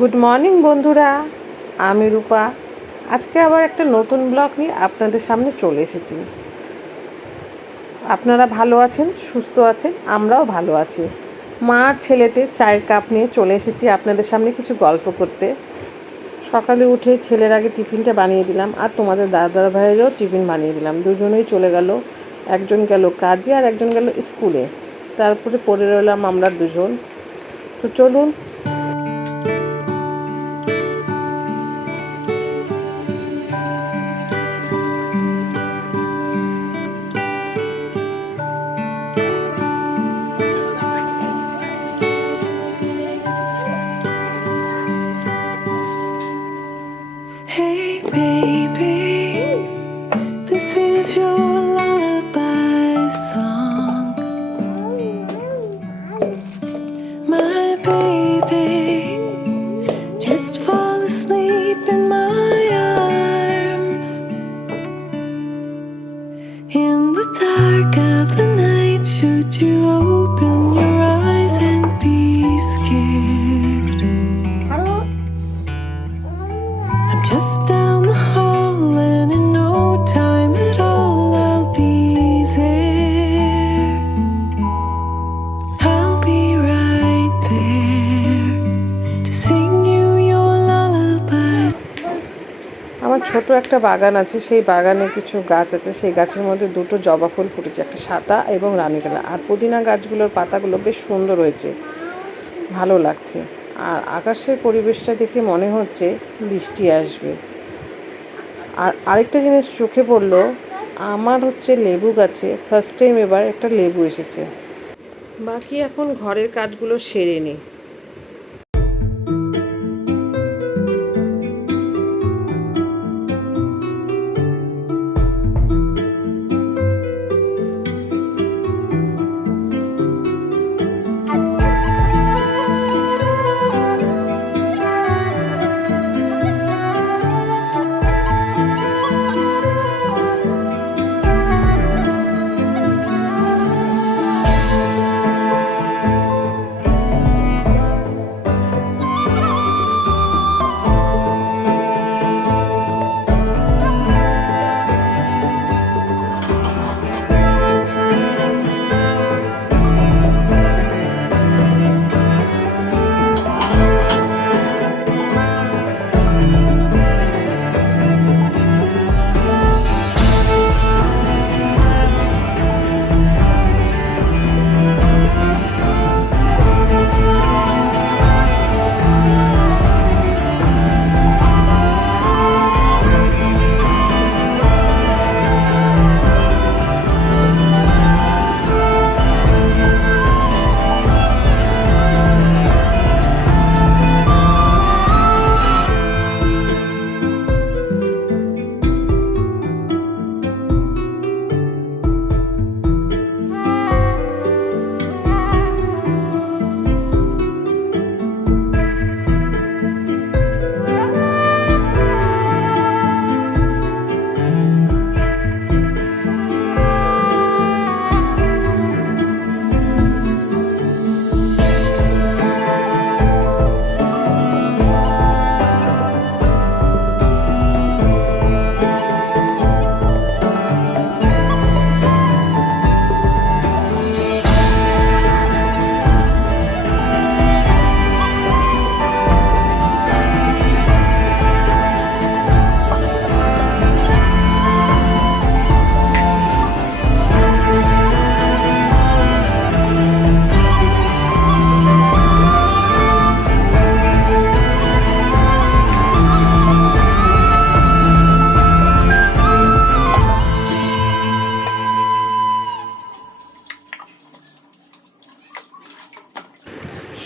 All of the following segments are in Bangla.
গুড মর্নিং বন্ধুরা, আমি রূপা। আজকে আবার একটা নতুন ব্লগ নিয়ে আপনাদের সামনে চলে এসেছি। আপনারা ভালো আছেন, সুস্থ আছেন, আমরাও ভালো আছি। মা আর ছেলেতে চায়ের কাপ নিয়ে চলে এসেছি আপনাদের সামনে কিছু গল্প করতে। সকালে উঠে ছেলের আগে টিফিনটা বানিয়ে দিলাম, আর তোমাদের দাদা ভাইয়েরও টিফিন বানিয়ে দিলাম। দুজনেই চলে গেল, একজন গেল কাজে আর একজন গেল স্কুলে। তারপরে পড়ে রইলাম আমরা দুজন। তো চলুন। Hey baby, this is your lullaby song. My baby, just fall asleep in my arms. In the dark of the night, should you open your eyes and be scared? I'm just down the hall and in no time at all I'll be there. I'll be right there to sing you your lullaby. আমার ছোট একটা বাগান আছে, সেই বাগানে কিছু গাছ আছে। সেই গাছের মধ্যে দুটো জবা ফুল ফুটেছে, একটা সাদা এবং রানীকেলা। আর পুদিনা গাছগুলোর পাতাগুলো বেশ সুন্দর হয়েছে, ভালো লাগছে। আর আকাশের পরিবেশটা দেখে মনে হচ্ছে বৃষ্টি আসবে। আর আরেকটা জিনিস চোখে পড়লো, আমার লেবু গাছে ফার্স্ট টাইম এবার একটা লেবু এসেছে। বাকি এখন ঘরের কাজগুলো সেরে নিই।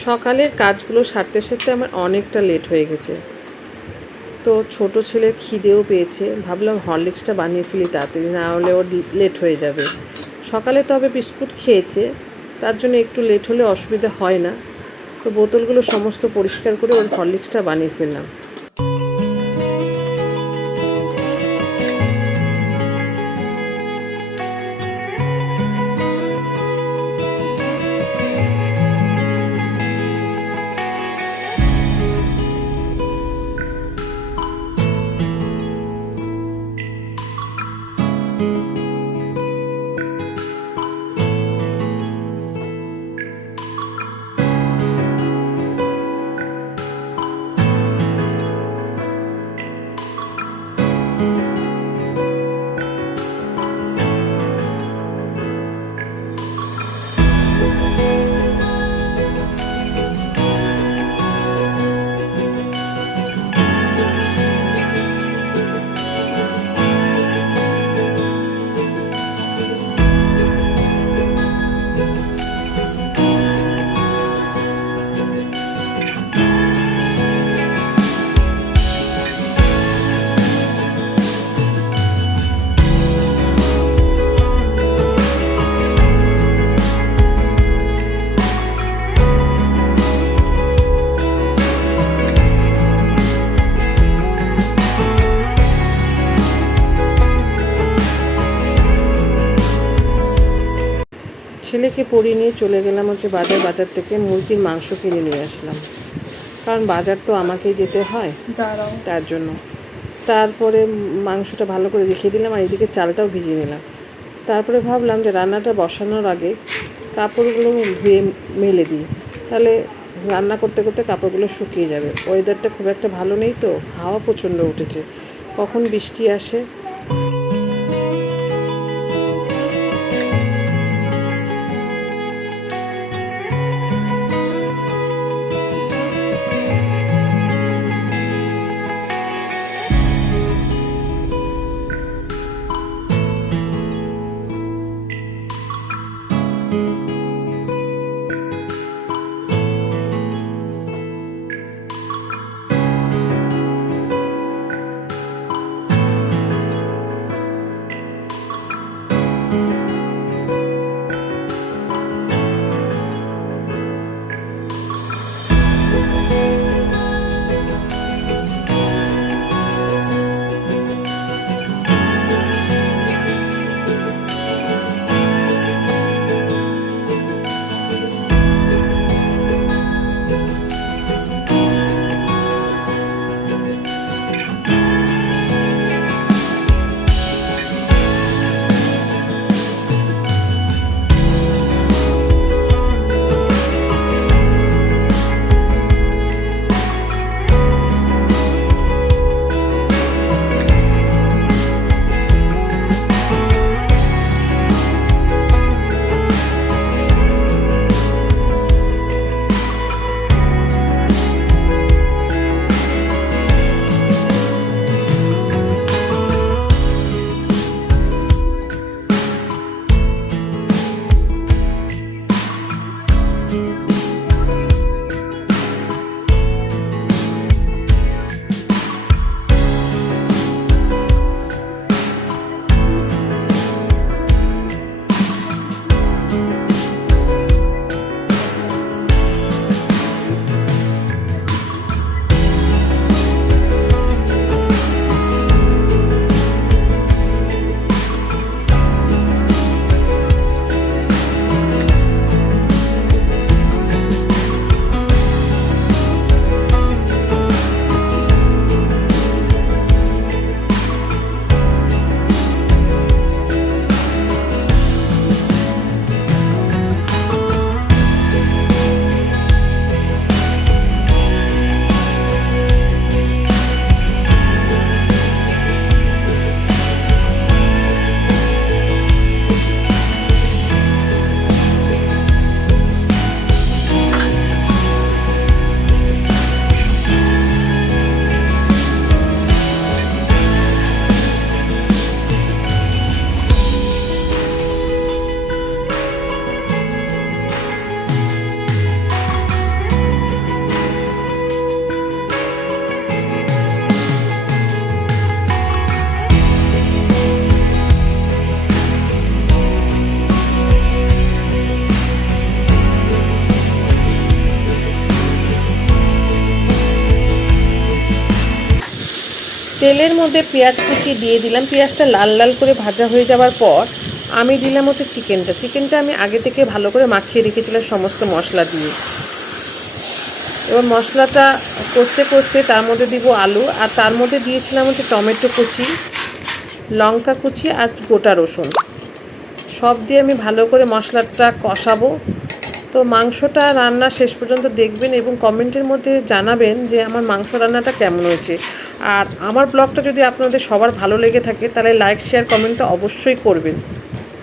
সকালের কাজগুলো সারতে সারতে আমার অনেকটা লেট হয়ে গেছে। তো ছোট ছেলের খিদেও পেয়েছে, ভাবলাম হরলিক্সটা বানিয়ে ফেলি তাড়াতাড়ি, না হলে ওর লেট হয়ে যাবে। সকালে তবে বিস্কুট খেয়েছে, তার জন্য একটু লেট হলে অসুবিধা হয় না। তো বোতলগুলো সমস্ত পরিষ্কার করে ওর হরলিক্সটা বানিয়ে ফেললাম। ছেলেকে পড়িয়ে নিয়ে চলে গেলাম হচ্ছে বাজার থেকে মুরগির মাংস কিনে নিয়ে আসলাম, কারণ বাজার তো আমাকেই যেতে হয় তার জন্য। তারপরে মাংসটা ভালো করে রেখে দিলাম আর এদিকে চালটাও ভিজিয়ে নিলাম। তারপরে ভাবলাম যে রান্নাটা বসানোর আগে কাপড়গুলো ধুয়ে মেলে দিই, তাহলে রান্না করতে করতে কাপড়গুলো শুকিয়ে যাবে। ওয়েদারটা খুব একটা ভালো নেই, তো হাওয়া প্রচণ্ড উঠেছে, কখন বৃষ্টি আসে। তেলের মধ্যে পেঁয়াজ কুচি দিয়ে দিলাম। পেঁয়াজটা লাল লাল করে ভাজা হয়ে যাওয়ার পর আমি দিলাম হচ্ছে চিকেনটা আমি আগে থেকে ভালো করে মাখিয়ে রেখেছিলাম সমস্ত মশলা দিয়ে। এবার মশলাটা কষতে কষতে তার মধ্যে দিব আলু, আর তার মধ্যে দিয়েছিলাম হচ্ছে টমেটো কুচি, লঙ্কা কুচি আর গোটা রসুন। সব দিয়ে আমি ভালো করে মশলাটা কষাবো। তো মাংসটা রান্না শেষ পর্যন্ত দেখবেন এবং কমেন্টের মধ্যে জানাবেন যে আমার মাংস রান্নাটা কেমন হয়েছে। আর আমার ব্লগটা যদি আপনাদের সবার ভালো লেগে থাকে তাহলে লাইক শেয়ার কমেন্টটা অবশ্যই করবেন।